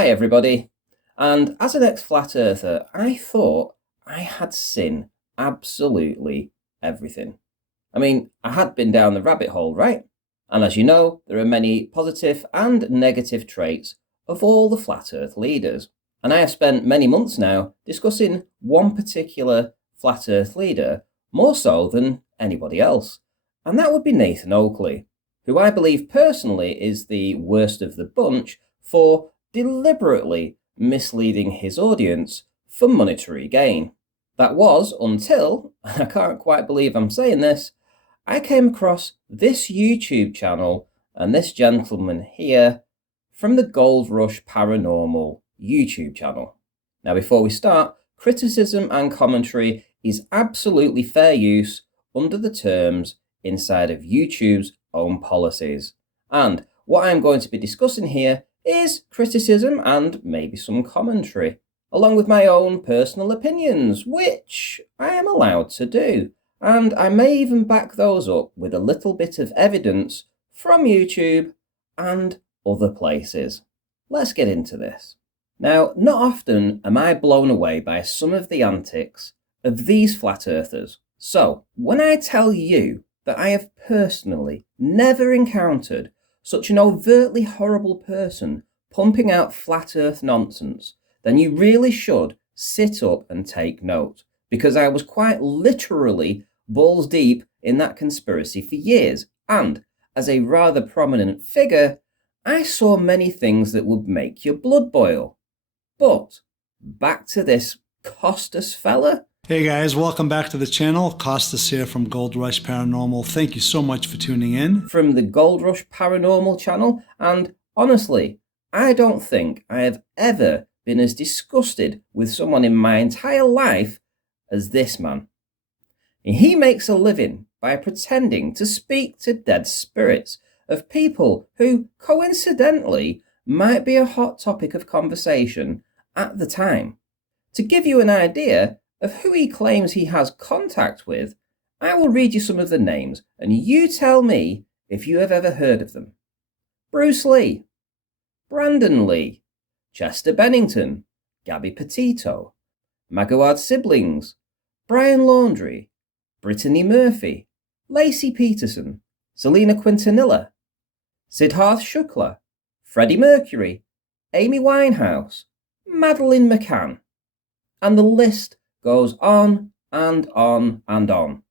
Hi everybody, and as an ex-flat earther, I thought I had seen absolutely everything. I mean, I had been down the rabbit hole, right? And as you know, there are many positive and negative traits of all the flat earth leaders. And I have spent many months now discussing one particular flat earth leader more so than anybody else. And that would be Nathan Oakley, who I believe personally is the worst of the bunch for deliberately misleading his audience for monetary gain. That was until, I can't quite believe I'm saying this, I came across this YouTube channel and this gentleman here from the GoldRush Paranormal YouTube channel. Now, before we start, criticism and commentary is absolutely fair use under the terms inside of YouTube's own policies. And what I'm going to be discussing here is criticism and maybe some commentary, along with my own personal opinions, which I am allowed to do. And I may even back those up with a little bit of evidence from YouTube and other places. Let's get into this. Now, not often am I blown away by some of the antics of these flat earthers. So, when I tell you that I have personally never encountered such an overtly horrible person pumping out flat earth nonsense, then you really should sit up and take note, because I was quite literally balls deep in that conspiracy for years, and as a rather prominent figure, I saw many things that would make your blood boil. But back to this Costas fella. Hey guys, welcome back to the channel. Costas here from GoldRush Paranormal. Thank you so much for tuning in. From the GoldRush Paranormal channel, and honestly, I don't think I have ever been as disgusted with someone in my entire life as this man. He makes a living by pretending to speak to dead spirits of people who, coincidentally, might be a hot topic of conversation at the time. To give you an idea of who he claims he has contact with, I will read you some of the names, and you tell me if you have ever heard of them. Bruce Lee, Brandon Lee, Chester Bennington, Gabby Petito, Magawad siblings, Brian Laundrie, Brittany Murphy, Lacey Peterson, Selena Quintanilla, Siddharth Shukla, Freddie Mercury, Amy Winehouse, Madeleine McCann, and the list goes on and on and on.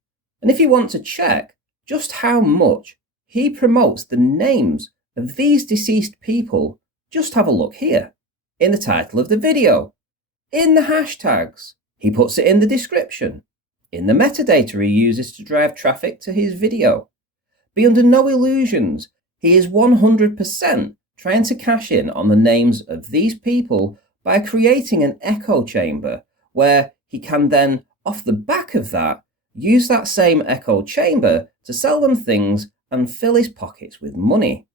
And if you want to check just how much he promotes the names of these deceased people, just have a look here, in the title of the video, in the hashtags. He puts it in the description, in the metadata he uses to drive traffic to his video. Be under no illusions, he is 100% trying to cash in on the names of these people by creating an echo chamber where he can then, off the back of that, use that same echo chamber to sell them things and fill his pockets with money.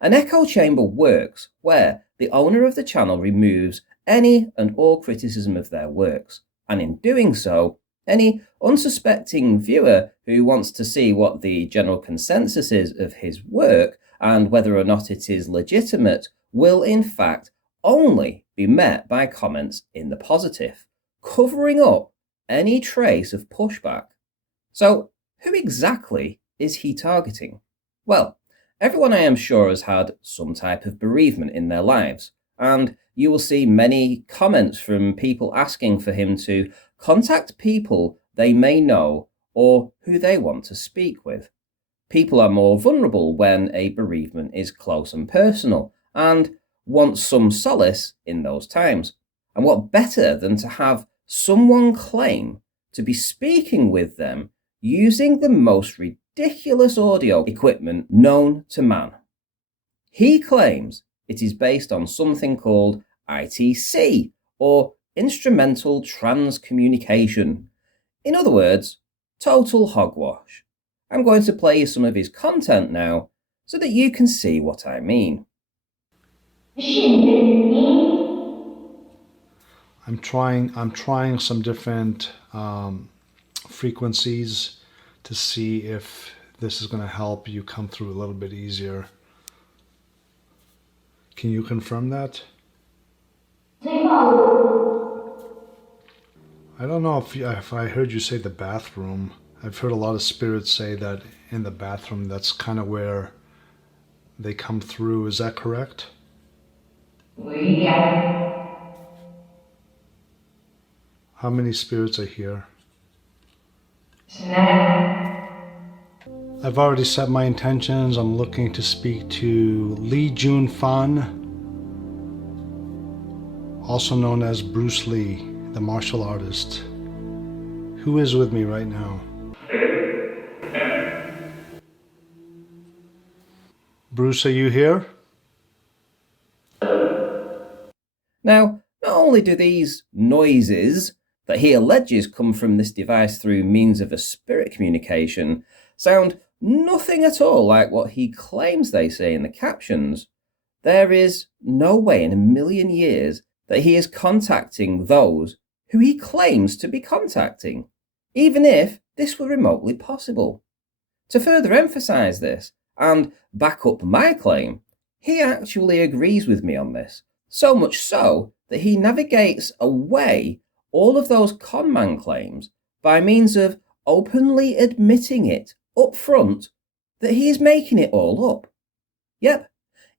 An echo chamber works where the owner of the channel removes any and all criticism of their works, and in doing so, any unsuspecting viewer who wants to see what the general consensus is of his work and whether or not it is legitimate will in fact only be met by comments in the positive, covering up any trace of pushback. So, who exactly is he targeting? Well, everyone I am sure has had some type of bereavement in their lives, and you will see many comments from people asking for him to contact people they may know or who they want to speak with. People are more vulnerable when a bereavement is close and personal, and want some solace in those times. And what better than to have someone claim to be speaking with them using the most ridiculous audio equipment known to man. He claims it is based on something called ITC, or Instrumental Transcommunication. In other words, total hogwash. I'm going to play you some of his content now so that you can see what I mean. I'm trying some different frequencies to see if this is going to help you come through a little bit easier. Can you confirm that? I don't know if I heard you say the bathroom. I've heard a lot of spirits say that in the bathroom, that's kind of where they come through. Is that correct? How many spirits are here? I've already set my intentions. I'm looking to speak to Lee Jun Fan, also known as Bruce Lee, the martial artist. Who is with me right now? Bruce, are you here? Now, not only do these noises that he alleges come from this device through means of a spirit communication sound nothing at all like what he claims they say in the captions, there is no way in a million years that he is contacting those who he claims to be contacting, even if this were remotely possible. To further emphasize this and back up my claim, he actually agrees with me on this, so much so that he navigates away all of those conman claims by means of openly admitting it up front that he is making it all up. Yep,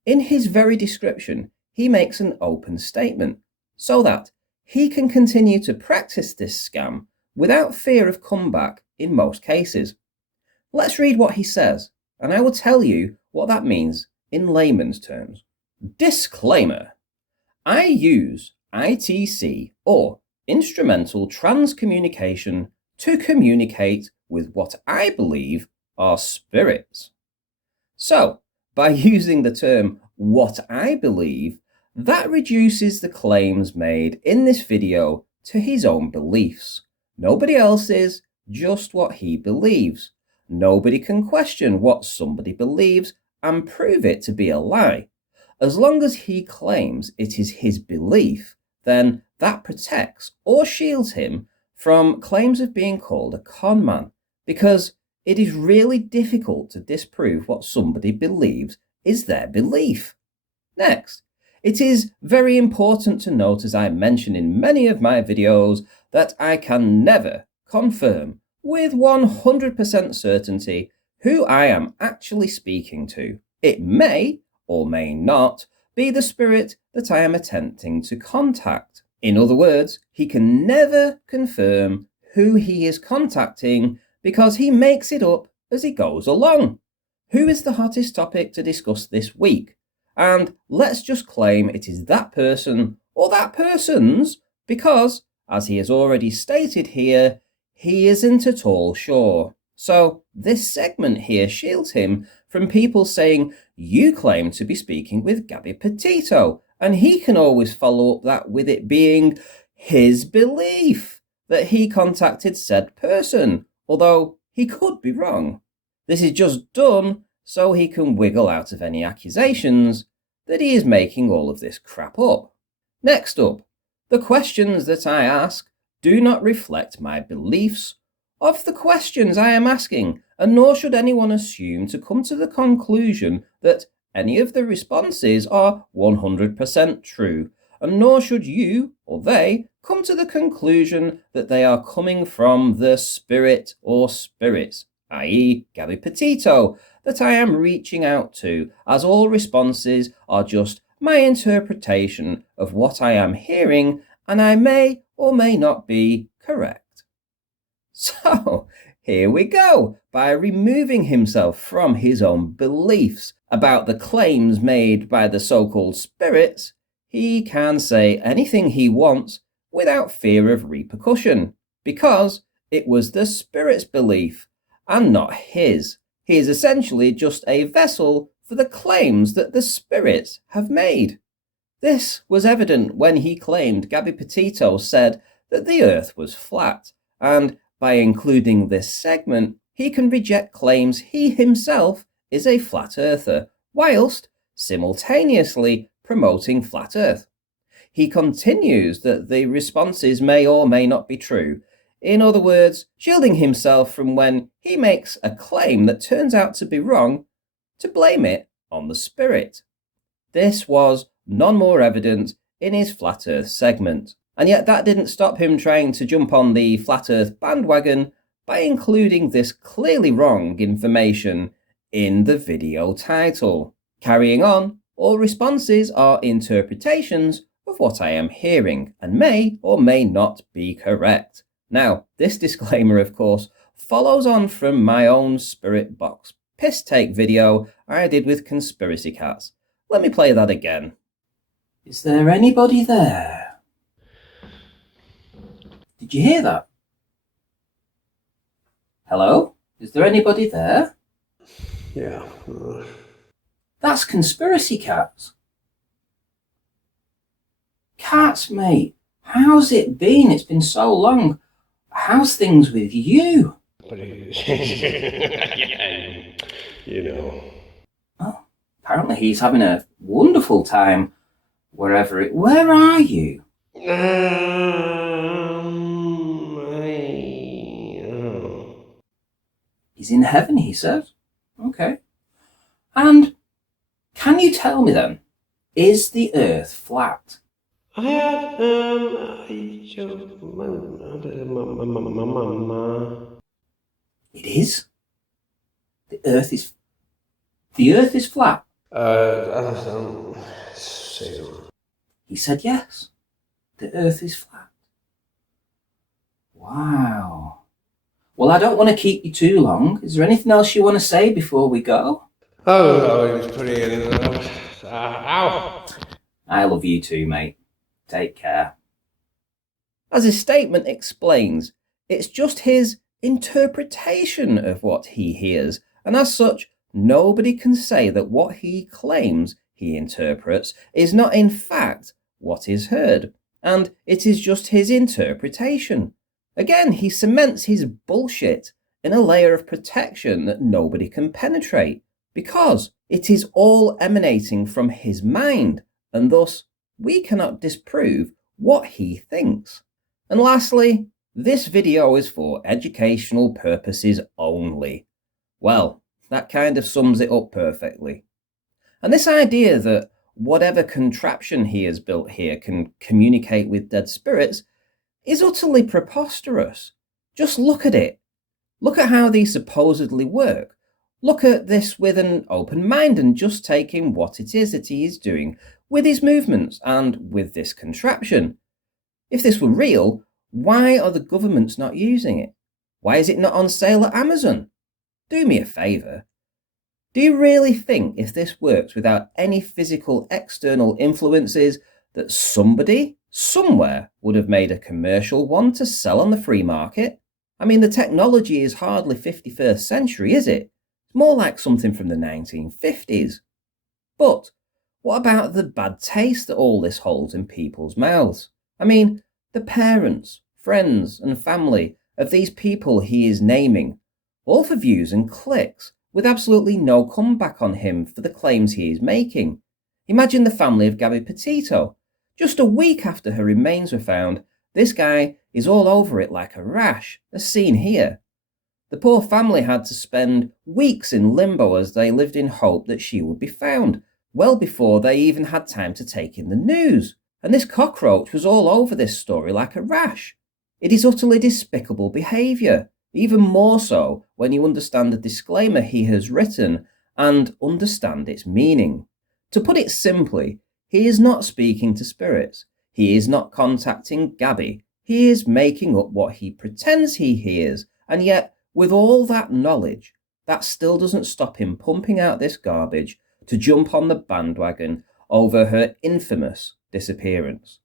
in his very description, he makes an open statement so that he can continue to practice this scam without fear of comeback in most cases. Let's read what he says, and I will tell you what that means in layman's terms. Disclaimer: I use ITC or instrumental transcommunication to communicate with what I believe are spirits. So, by using the term what I believe, that reduces the claims made in this video to his own beliefs. Nobody else's, just what he believes. Nobody can question what somebody believes and prove it to be a lie. As long as he claims it is his belief, then that protects or shields him from claims of being called a con man, because it is really difficult to disprove what somebody believes is their belief. Next, it is very important to note, as I mention in many of my videos, that I can never confirm with 100% certainty who I am actually speaking to. It may or may not be the spirit that I am attempting to contact. In other words, he can never confirm who he is contacting because he makes it up as he goes along. Who is the hottest topic to discuss this week? And let's just claim it is that person or that persons because, as he has already stated here, he isn't at all sure. So this segment here shields him from people saying, you claim to be speaking with Gabby Petito, and he can always follow up that with it being his belief that he contacted said person, although he could be wrong. This is just done so he can wiggle out of any accusations that he is making all of this crap up. Next up, the questions that I ask do not reflect my beliefs of the questions I am asking, and nor should anyone assume to come to the conclusion that any of the responses are 100% true, and nor should you or they come to the conclusion that they are coming from the spirit or spirits, i.e. Gabby Petito, that I am reaching out to, as all responses are just my interpretation of what I am hearing, and I may or may not be correct. So, here we go. By removing himself from his own beliefs about the claims made by the so-called spirits, he can say anything he wants without fear of repercussion, because it was the spirit's belief and not his. He is essentially just a vessel for the claims that the spirits have made. This was evident when he claimed Gabby Petito said that the earth was flat, and by including this segment, he can reject claims he himself is a flat earther, whilst simultaneously promoting flat earth. He continues that the responses may or may not be true, in other words, shielding himself from when he makes a claim that turns out to be wrong, to blame it on the spirit. This was none more evident in his Flat Earth segment. And yet that didn't stop him trying to jump on the Flat Earth bandwagon by including this clearly wrong information in the video title. Carrying on, all responses are interpretations of what I am hearing and may or may not be correct. Now, this disclaimer, of course, follows on from my own Spirit Box piss take video I did with conspiracy cats. Let me play that again. Is there anybody there? Did you hear that? Hello? Is there anybody there? Yeah. That's conspiracy cats. Cats, mate. How's it been? It's been so long. How's things with you? You know. Well, apparently he's having a wonderful time Where are you? He's in heaven, he says. Okay. And can you tell me then, is the earth flat? It is? The earth is flat? He said yes. The earth is flat. Wow. Well, I don't want to keep you too long. Is there anything else you want to say before we go? It's pretty. Ow. I love you too, mate. Take care. As his statement explains, it's just his interpretation of what he hears, and as such, nobody can say that what he claims he interprets is not in fact what is heard, and it is just his interpretation. Again, he cements his bullshit in a layer of protection that nobody can penetrate, because it is all emanating from his mind, and thus we cannot disprove what he thinks. And lastly, this video is for educational purposes only. Well, that kind of sums it up perfectly. And this idea that whatever contraption he has built here can communicate with dead spirits is utterly preposterous. Just look at it. Look at how these supposedly work. Look at this with an open mind and just take in what it is that he is doing with his movements and with this contraption. If this were real, why are the governments not using it? Why is it not on sale at Amazon? Do me a favour. Do you really think if this works without any physical external influences that somebody, somewhere, would have made a commercial one to sell on the free market? I mean, the technology is hardly 51st century, is it? It's more like something from the 1950s. But what about the bad taste that all this holds in people's mouths? I mean, the parents, friends and family of these people he is naming, all for views and clicks, with absolutely no comeback on him for the claims he is making. Imagine the family of Gabby Petito. Just a week after her remains were found, this guy is all over it like a rash, as seen here. The poor family had to spend weeks in limbo as they lived in hope that she would be found, well before they even had time to take in the news. And this cockroach was all over this story like a rash. It is utterly despicable behaviour, even more so when you understand the disclaimer he has written and understand its meaning. To put it simply, he is not speaking to spirits. He is not contacting Gabby. He is making up what he pretends he hears, and yet, with all that knowledge, that still doesn't stop him pumping out this garbage to jump on the bandwagon over her infamous disappearance.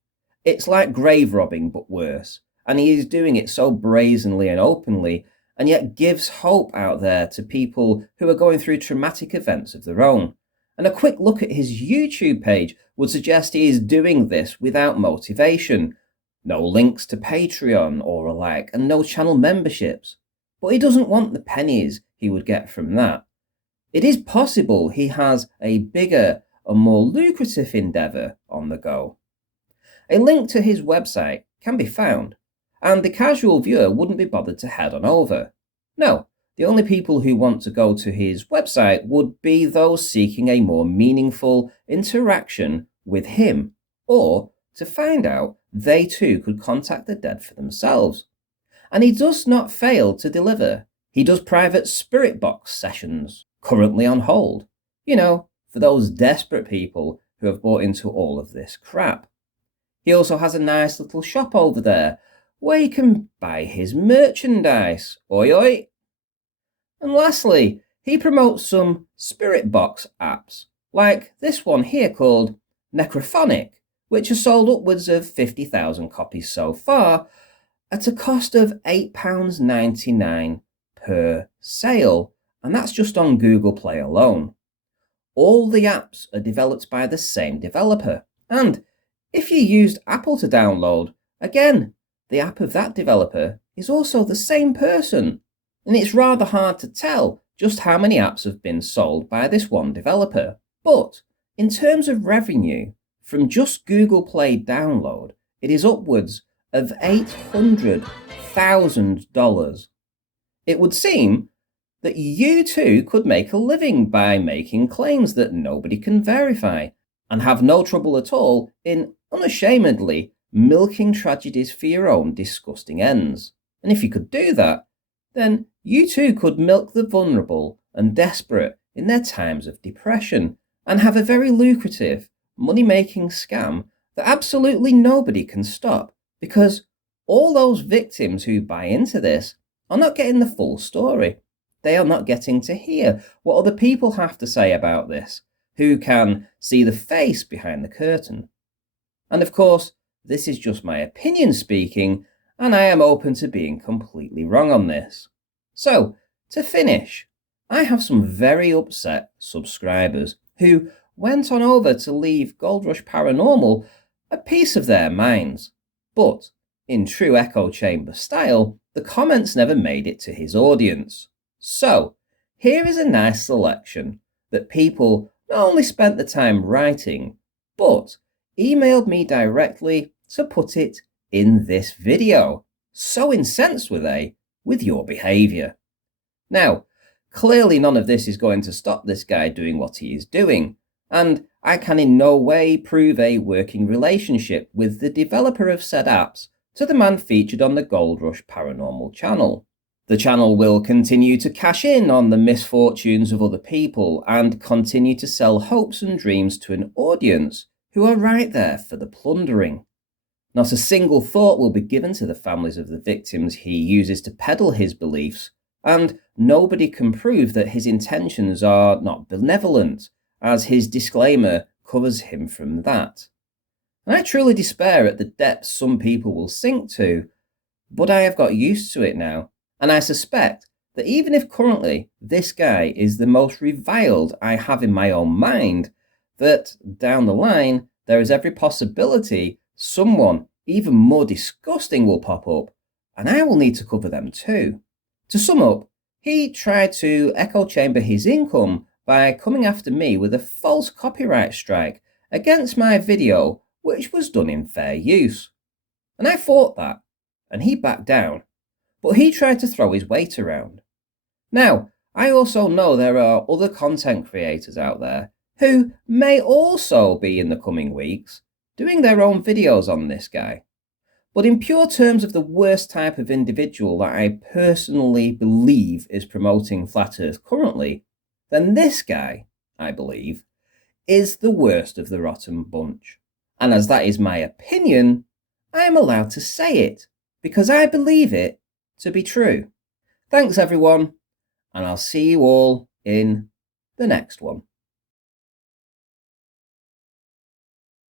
It's like grave robbing, but worse, and he is doing it so brazenly and openly, and yet gives hope out there to people who are going through traumatic events of their own. And a quick look at his YouTube page would suggest he is doing this without motivation. No links to Patreon or alike, and no channel memberships. But he doesn't want the pennies he would get from that. It is possible he has a bigger and more lucrative endeavour on the go. A link to his website can be found, and the casual viewer wouldn't be bothered to head on over. No, the only people who want to go to his website would be those seeking a more meaningful interaction with him, or to find out they too could contact the dead for themselves. And he does not fail to deliver. He does private spirit box sessions, currently on hold. For those desperate people who have bought into all of this crap. He also has a nice little shop over there where you can buy his merchandise. Oi oi. And lastly, he promotes some spirit box apps, like this one here called Necrophonic, which has sold upwards of 50,000 copies so far, at a cost of £8.99 per sale, and that's just on Google Play alone. All the apps are developed by the same developer, and if you used Apple to download, again, the app of that developer is also the same person, and it's rather hard to tell just how many apps have been sold by this one developer. But in terms of revenue, from just Google Play download, it is upwards of $800,000. It would seem that you too could make a living by making claims that nobody can verify, and have no trouble at all in unashamedly milking tragedies for your own disgusting ends. And if you could do that, then you too could milk the vulnerable and desperate in their times of depression, and have a very lucrative, money-making scam that absolutely nobody can stop, because all those victims who buy into this are not getting the full story. They are not getting to hear what other people have to say about this, who can see the face behind the curtain. And of course, this is just my opinion speaking, and I am open to being completely wrong on this. So, to finish, I have some very upset subscribers who went on over to leave GoldRush Paranormal a piece of their minds. But, in true echo chamber style, the comments never made it to his audience. So, here is a nice selection that people not only spent the time writing, but emailed me directly to put it in this video. So incensed were they with your behaviour. Now, clearly none of this is going to stop this guy doing what he is doing, and I can in no way prove a working relationship with the developer of said apps to the man featured on the GoldRush Paranormal channel. The channel will continue to cash in on the misfortunes of other people and continue to sell hopes and dreams to an audience who are right there for the plundering. Not a single thought will be given to the families of the victims he uses to peddle his beliefs, and nobody can prove that his intentions are not benevolent, as his disclaimer covers him from that. And I truly despair at the depths some people will sink to, but I have got used to it now, and I suspect that even if currently this guy is the most reviled I have in my own mind, that down the line there is every possibility someone even more disgusting will pop up, and I will need to cover them too. To sum up, he tried to echo chamber his income by coming after me with a false copyright strike against my video, which was done in fair use. And I fought that, and he backed down, but he tried to throw his weight around. Now, I also know there are other content creators out there who may also be in the coming weeks doing their own videos on this guy. But in pure terms of the worst type of individual that I personally believe is promoting Flat Earth currently, then this guy, I believe, is the worst of the rotten bunch. And as that is my opinion, I am allowed to say it, because I believe it to be true. Thanks everyone, and I'll see you all in the next one.